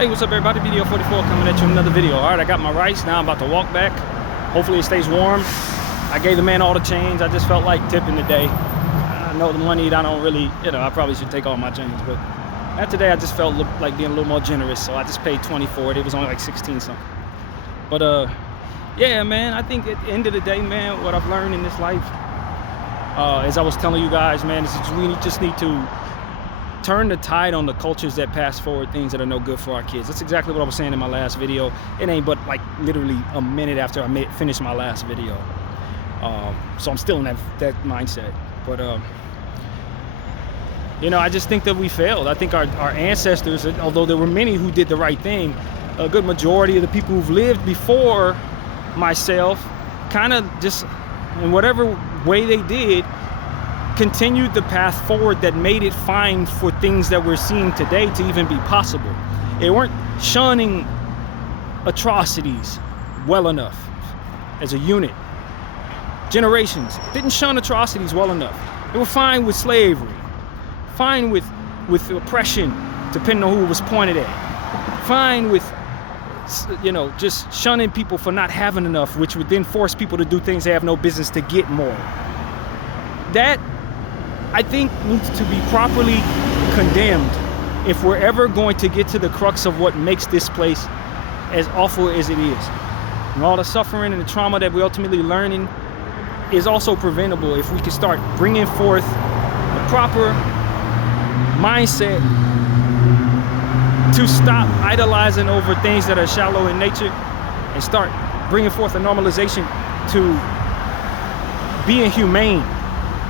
Hey, what's up everybody? Bdf 44 coming at you with another video. Alright, I got my rice, now I'm about to walk back. Hopefully it stays warm. I gave the man all the change. I just felt like tipping today. I know the money, I don't really, I probably should take all my change, but today I just felt like being a little more generous, so I just paid 20 for it. It was only like 16 something. But yeah, man, I think at the end of the day, man, what I've learned in this life, as I was telling you guys, man, is we just need to turn the tide on the cultures that pass forward things that are no good for our kids. That's exactly what I was saying in my last video. It ain't but like literally a minute after I finished my last video. So I'm still in that mindset. But I just think that we failed. I think our ancestors, although there were many who did the right thing, a good majority of the people who've lived before myself kind of just, in whatever way they did, continued the path forward that made it fine for things that we're seeing today to even be possible. They weren't shunning atrocities well enough as a unit. Generations didn't shun atrocities well enough. They were fine with slavery, fine with oppression, depending on who it was pointed at, fine with just shunning people for not having enough, which would then force people to do things they have no business to get more. That, I think, needs to be properly condemned if we're ever going to get to the crux of what makes this place as awful as it is. And all the suffering and the trauma that we're ultimately learning is also preventable if we can start bringing forth a proper mindset to stop idolizing over things that are shallow in nature and start bringing forth a normalization to being humane.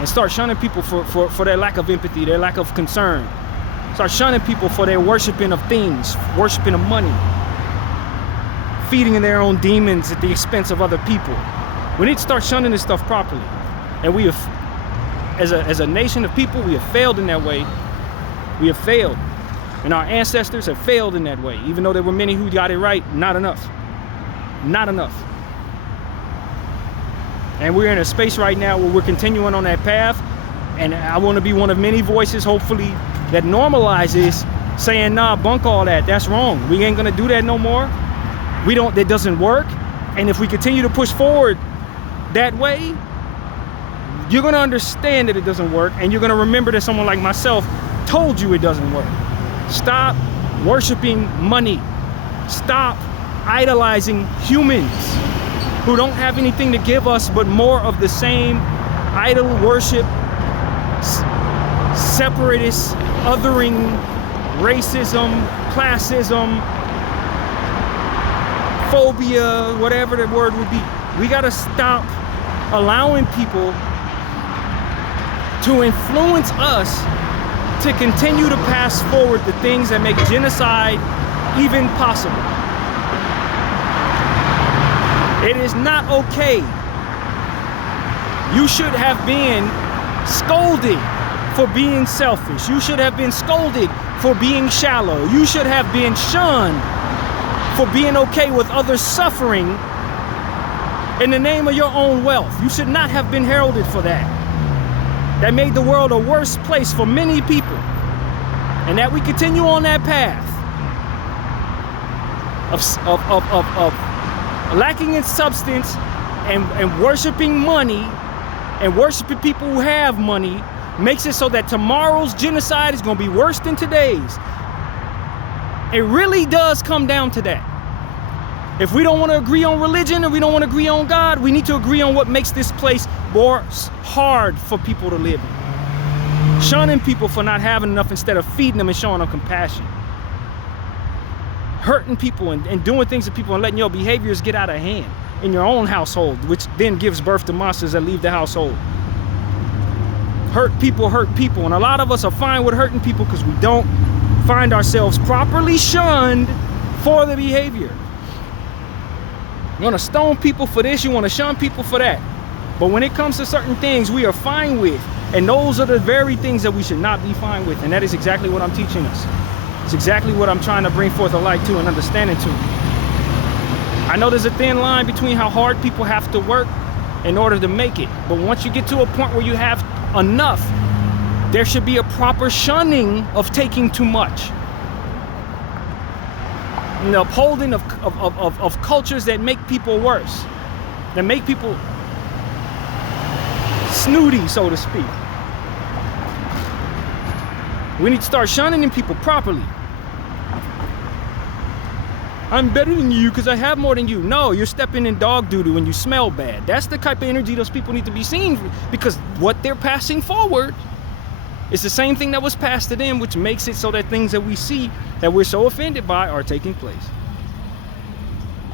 And start shunning people for their lack of empathy, their lack of concern. Start shunning people for their worshiping of things, worshiping of money, feeding their own demons at the expense of other people. We need to start shunning this stuff properly. And we have, as a nation of people, we have failed in that way. We have failed. And our ancestors have failed in that way. Even though there were many who got it right, not enough. Not enough. And we're in a space right now where we're continuing on that path, and I want to be one of many voices, hopefully, that normalizes saying, nah, bunk all that, that's wrong. We ain't gonna do that no more. That doesn't work. And if we continue to push forward that way, you're gonna understand that it doesn't work, and you're gonna remember that someone like myself told you it doesn't work. Stop worshiping money. Stop idolizing humans who don't have anything to give us but more of the same idol worship, separatist, othering, racism, classism, phobia, whatever the word would be. We gotta stop allowing people to influence us to continue to pass forward the things that make genocide even possible. It is not okay. You should have been scolded for being selfish. You should have been scolded for being shallow. You should have been shunned for being okay with others suffering in the name of your own wealth. You should not have been heralded for that. That made the world a worse place for many people. And that we continue on that path of lacking in substance and worshiping money and worshiping people who have money makes it so that tomorrow's genocide is going to be worse than today's. It really does come down to that. If we don't want to agree on religion and we don't want to agree on God, we need to agree on what makes this place more hard for people to live in. Shunning people for not having enough instead of feeding them and showing them compassion. Hurting people and doing things to people and letting your behaviors get out of hand in your own household, which then gives birth to monsters that leave the household. Hurt people, and a lot of us are fine with hurting people because we don't find ourselves properly shunned for the behavior. You want to stone people for this, you want to shun people for that. But when it comes to certain things we are fine with, and those are the very things that we should not be fine with, and that is exactly what I'm teaching us. It's exactly what I'm trying to bring forth a light to and understanding to. I know there's a thin line between how hard people have to work in order to make it. But once you get to a point where you have enough, there should be a proper shunning of taking too much. and the upholding of cultures that make people worse, that make people snooty, so to speak. We need to start shunning people properly. I'm better than you because I have more than you. No, you're stepping in dog doo-doo when you smell bad. That's the type of energy those people need to be seen, because what they're passing forward is the same thing that was passed to them, which makes it so that things that we see that we're so offended by are taking place.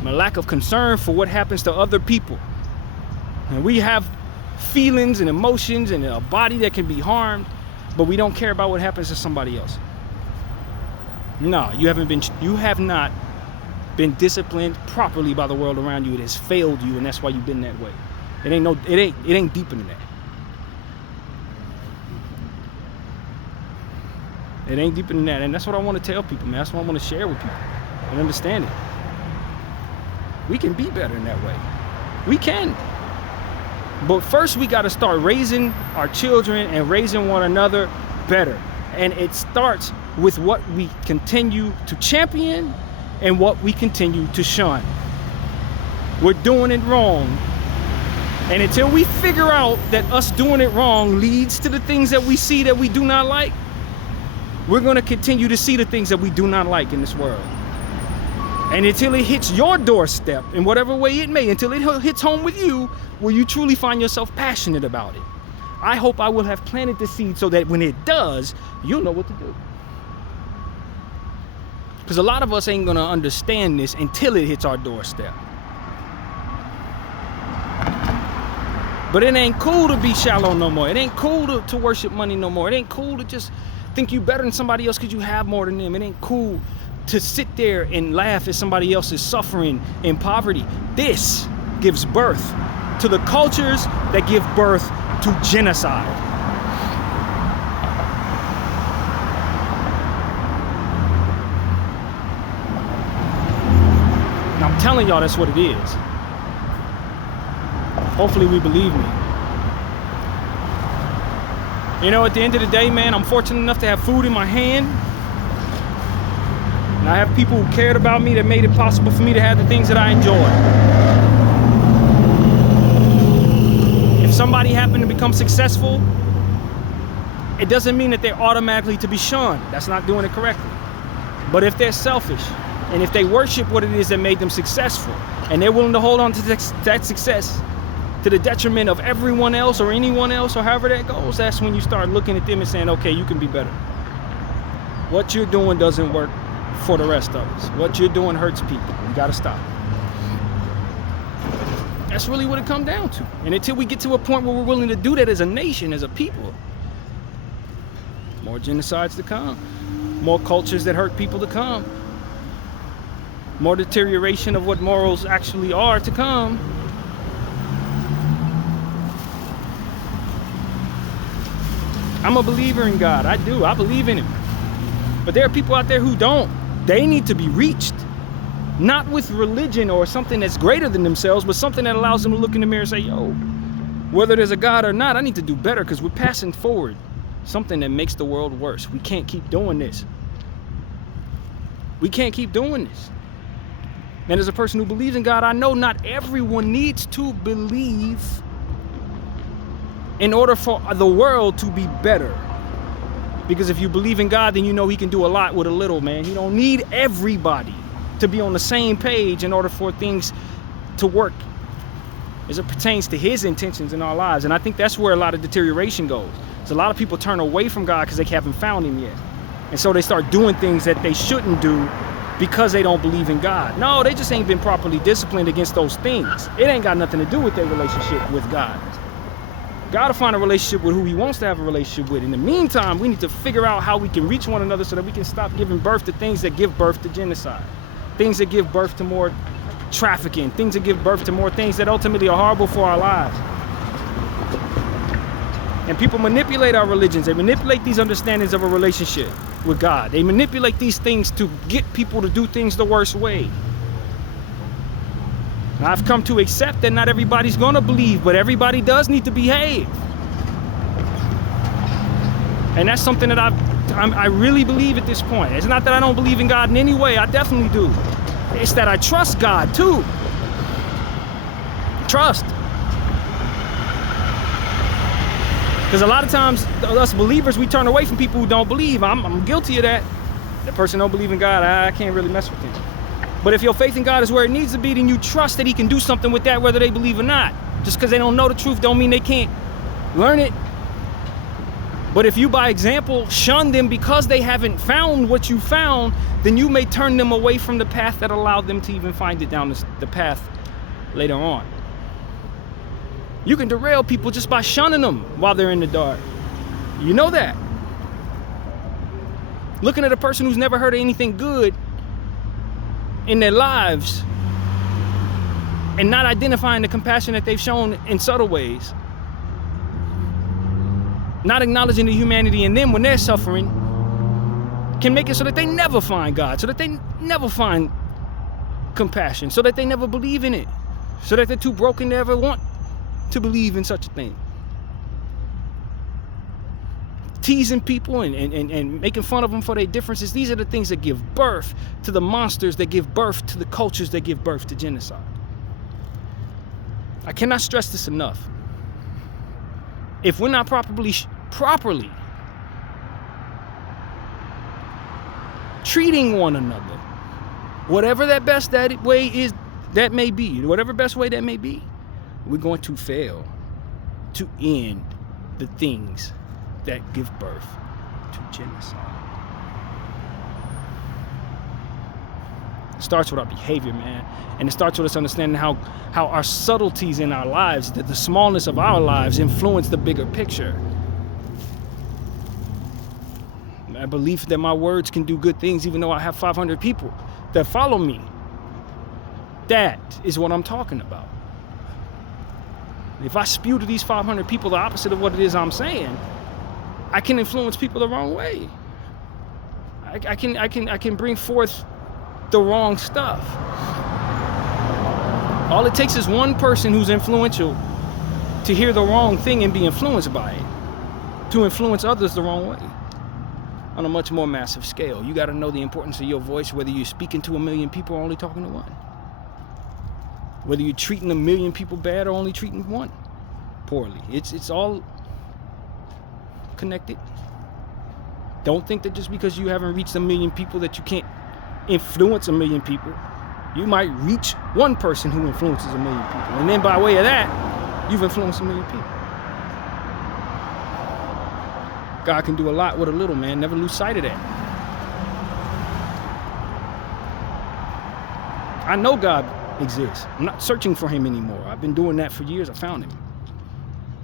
A lack of concern for what happens to other people. And we have feelings and emotions and a body that can be harmed, but we don't care about what happens to somebody else. No, you have not been disciplined properly by the world around you. It has failed you, and that's why you've been that way. It ain't deeper than that. It ain't deeper than that, and that's what I want to tell people, man. That's what I want to share with people and understand it. We can be better in that way. We can. But first, we got to start raising our children and raising one another better. And it starts with what we continue to champion and what we continue to shun. We're doing it wrong. And until we figure out that us doing it wrong leads to the things that we see that we do not like, we're going to continue to see the things that we do not like in this world. And until it hits your doorstep, in whatever way it may, until it hits home with you, where you truly find yourself passionate about it. I hope I will have planted the seed so that when it does, you'll know what to do. Because a lot of us ain't going to understand this until it hits our doorstep. But it ain't cool to be shallow no more. It ain't cool to worship money no more. It ain't cool to just think you better than somebody else because you have more than them. It ain't cool to sit there and laugh at somebody else's suffering in poverty. This gives birth to the cultures that give birth to genocide. And I'm telling y'all that's what it is. Hopefully we believe me. You know, at the end of the day, man, I'm fortunate enough to have food in my hand. And I have people who cared about me that made it possible for me to have the things that I enjoy. If somebody happened to become successful, it doesn't mean that they're automatically to be shunned. That's not doing it correctly. But if they're selfish, and if they worship what it is that made them successful, and they're willing to hold on to that success to the detriment of everyone else or anyone else or however that goes, that's when you start looking at them and saying, okay, you can be better. What you're doing doesn't work for the rest of us. What you're doing hurts people. You gotta stop. That's really what it comes down to. And until we get to a point where we're willing to do that as a nation, as a people, more genocides to come, more cultures that hurt people to come, more deterioration of what morals actually are to come. I'm a believer in God. I do. I believe in him. But there are people out there who don't. They need to be reached. Not with religion or something that's greater than themselves, but something that allows them to look in the mirror and say, yo, whether there's a God or not, I need to do better because we're passing forward something that makes the world worse. We can't keep doing this. We can't keep doing this. And as a person who believes in God, I know not everyone needs to believe in order for the world to be better. Because if you believe in God, then you know he can do a lot with a little, man. You don't need everybody to be on the same page in order for things to work as it pertains to his intentions in our lives. And I think that's where a lot of deterioration goes. So a lot of people turn away from God because they haven't found him yet. And so they start doing things that they shouldn't do because they don't believe in God. No, they just ain't been properly disciplined against those things. It ain't got nothing to do with their relationship with God. God will find a relationship with who he wants to have a relationship with. In the meantime, we need to figure out how we can reach one another so that we can stop giving birth to things that give birth to genocide. Things that give birth to more trafficking. Things that give birth to more things that ultimately are horrible for our lives. And people manipulate our religions. They manipulate these understandings of a relationship with God. They manipulate these things to get people to do things the worst way. And I've come to accept that not everybody's going to believe, but everybody does need to behave. And that's something that I really believe at this point. It's not that I don't believe in God in any way. I definitely do. It's that I trust God too. Trust. Because a lot of times, us believers, we turn away from people who don't believe. I'm guilty of that. That person don't believe in God, I can't really mess with him. But if your faith in God is where it needs to be, then you trust that he can do something with that whether they believe or not. Just because they don't know the truth don't mean they can't learn it. But if you, by example, shun them because they haven't found what you found, then you may turn them away from the path that allowed them to even find it down the path later on. You can derail people just by shunning them while they're in the dark. You know that. Looking at a person who's never heard of anything good in their lives and not identifying the compassion that they've shown in subtle ways, not acknowledging the humanity in them when they're suffering, can make it so that they never find God, so that they never find compassion, so that they never believe in it, so that they're too broken to ever want to believe in such a thing. Teasing people and making fun of them for their differences, these are the things that give birth to the monsters, that give birth to the cultures, that give birth to genocide. I cannot stress this enough. If we're not properly treating one another, whatever that best that way is, that may be, whatever best way that may be, we're going to fail to end the things that give birth to genocide. It starts with our behavior, man. And it starts with us understanding how our subtleties in our lives, that the smallness of our lives influence the bigger picture. My belief that my words can do good things even though I have 500 people that follow me. That is what I'm talking about. If I spew to these 500 people the opposite of what it is I'm saying, I can influence people the wrong way. I can bring forth the wrong stuff. All it takes is one person who's influential to hear the wrong thing and be influenced by it, to influence others the wrong way on a much more massive scale. You got to know the importance of your voice, whether you're speaking to 1 million people or only talking to one. Whether you're treating 1 million people bad or only treating one poorly. It's all connected. Don't think that just because you haven't reached 1 million people that you can't influence 1 million people. You might reach one person who influences 1 million people. And then by way of that, you've influenced 1 million people. God can do a lot with a little, man. Never lose sight of that. I know God exists. I'm not searching for him anymore. I've been doing that for years. I found him.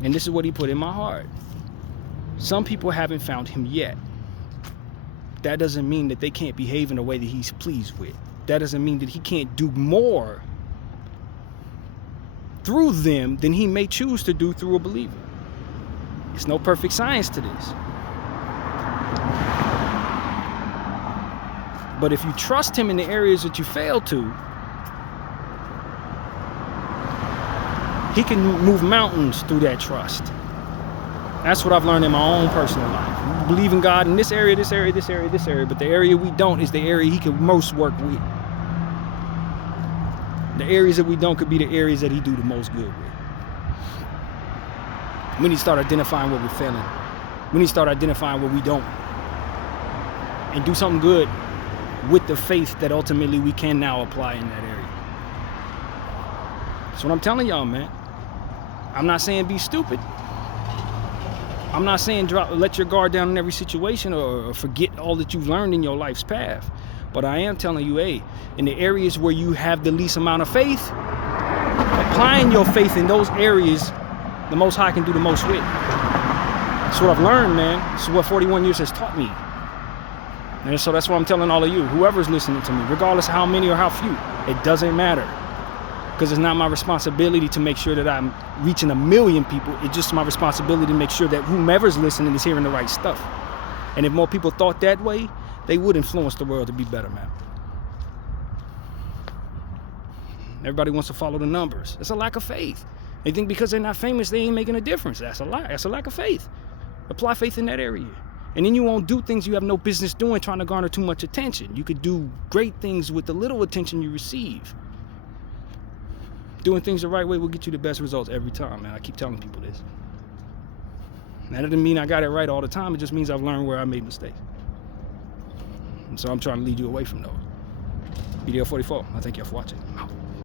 And this is what he put in my heart. Some people haven't found him yet. That doesn't mean that they can't behave in a way that he's pleased with. That doesn't mean that he can't do more through them than he may choose to do through a believer. It's no perfect science to this. But if you trust him in the areas that you fail to, he can move mountains through that trust. That's what I've learned in my own personal life. We believe in God in this area, this area, this area, this area, but the area we don't is the area he can most work with. The areas that we don't could be the areas that he do the most good with. We need to start identifying what we're failing. We need to start identifying what we don't. And do something good with the faith that ultimately we can now apply in that area. That's what I'm telling y'all, man. I'm not saying be stupid. I'm not saying let your guard down in every situation or forget all that you've learned in your life's path. But I am telling you, hey, in the areas where you have the least amount of faith, applying your faith in those areas, the Most High can do the most with. That's what I've learned, man. This is what 41 years has taught me. And so that's what I'm telling all of you, whoever's listening to me, regardless of how many or how few, it doesn't matter. Because it's not my responsibility to make sure that I'm reaching 1 million people. It's just my responsibility to make sure that whomever's listening is hearing the right stuff. And if more people thought that way, they would influence the world to be better, man. Everybody wants to follow the numbers. It's a lack of faith. They think because they're not famous, they ain't making a difference. That's a lie. That's a lack of faith. Apply faith in that area. And then you won't do things you have no business doing, trying to garner too much attention. You could do great things with the little attention you receive. Doing things the right way will get you the best results every time, man. I keep telling people this. That doesn't mean I got it right all the time. It just means I've learned where I made mistakes. And so I'm trying to lead you away from those. Bdf 44. I thank you for watching. I'm out.